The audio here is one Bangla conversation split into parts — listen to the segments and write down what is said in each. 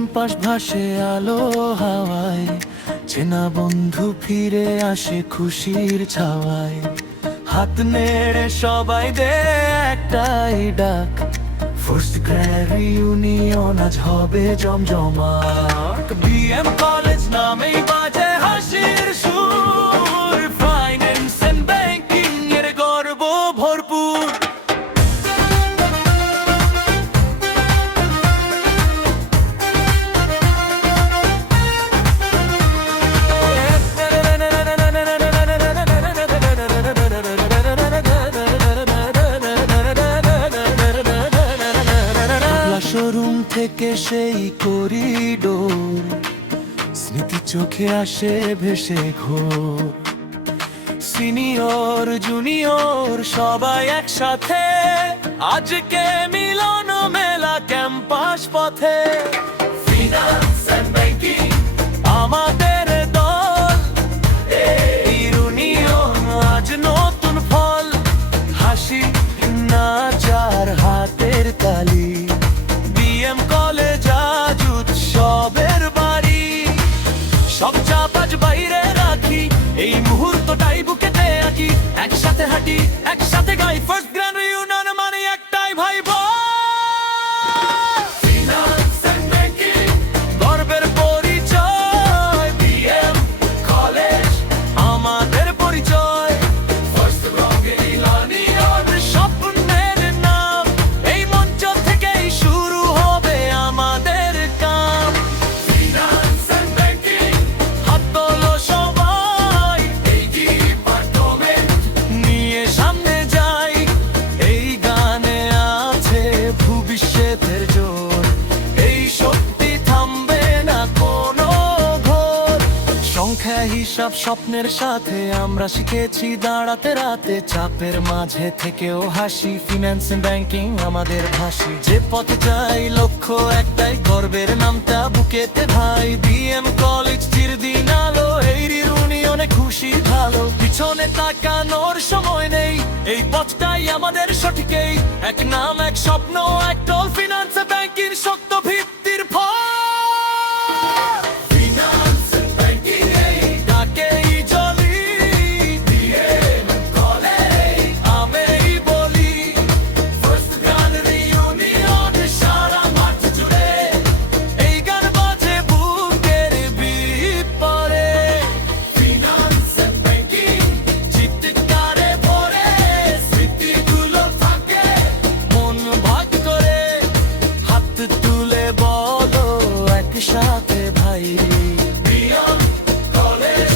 ক্যাম্পাস ভাসে আলো হাওয়ায়, চেনা বন্ধু ফিরে আসে খুশির ছাওয়ায়। হাত নেড়ে সবাই দে একটাই ডাক, ফার্স্ট গ্র্যান্ড রিউনিয়ন আজ হবে জমজমাট। বিএম কলেজ নামেই বাজে হাসির সুর, ফাইন্যান্স এন্ড ব্যাংকিং এর গর্ব ভরপুর। শোরুম থেকে সেই করিডোর, স্মৃতি চোখে আসে ভেসে ঘোর। সিনিয়র জুনিয়র সবাই একসাথে, আজকে মিলন মেলা ক্যাম্পাস পথে। ফিনান্স এন্ড ব্যাংকিং আমাদের দল, এই ইউনিয়ন আজ নতুন ফল। হাসি নাচ আর হাতের তালি, বিএম কলেজ আজ উৎসবের বাড়ি। সব চাপাজ বাইরে রাখি, এই মুহূর্তটাই বুকেতে আঁকি। একসাথে হাঁটি, একসাথে গাই, ফার্স্ট গ্র্যান্ড রিউনিয়ন মানে একটাই ভাই বোন। ফিনান্স এন্ড ব্যাংকিং গর্বের পরিচয়, বিএম কলেজ আমাদের পরিচয়। ফার্স্ট গ্র্যান্ড রিউনিয়ন স্বপ্নের নাম, এই মঞ্চ থেকেই শুরু হবে আমাদের কাম। ফিনান্স এন্ড ব্যাংকিং হাত তোলো সবাই, এই ডিপার্টমেন্ট নিয়ে সামনে যাই। এই গানে আছে ভবিষ্যতের জোর, এই শক্তি থামবে না কোনো ঘোর। সংখ্যা হিসাব স্বপ্নের সাথে আমরা শিখেছি দাঁড়াতে রাতে, চাপের মাঝে থেকেও হাসি। ফিনান্স এন্ড ব্যাংকিং আমাদের ভাষী, যে পথে যাই লক্ষ্য একটাই, গর্বের নামটা বুকেতে ভাই। বিএম কলেজ চিরদিন আলো, এই রিউনিয়নে খুশি ভালো। পিছনে তাকানোর সময় নেই, এই পথটাই আমাদের সঠিকই। এক নাম এক স্বপ্ন এক দল, ফিনান্স এন্ড ব্যাংকিং শক্ত ভিত্তির ফল। ফিনান্স এন্ড ব্যাংকিং এই ডাকেই জ্বলি, বিএম কলেজ আমেই বলি। ফার্স্ট গ্র্যান্ড রিউনিয়ন সারা মাঠ জুড়ে, এই গান বাজে বুকের বিপরে। ফিনান্স এন্ড ব্যাংকিং চিৎকারে ভরে, স্মৃতিগুলো থাকে মন ভাগ করে। হাত তুলে বলো একসাথে ভাই, BM college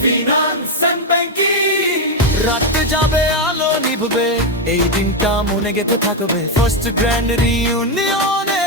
finance and banking. রাত যাবে আলো নিভবে, এই দিনটা মনে গেঁথে থাকবে। First grand রিউনিয়নে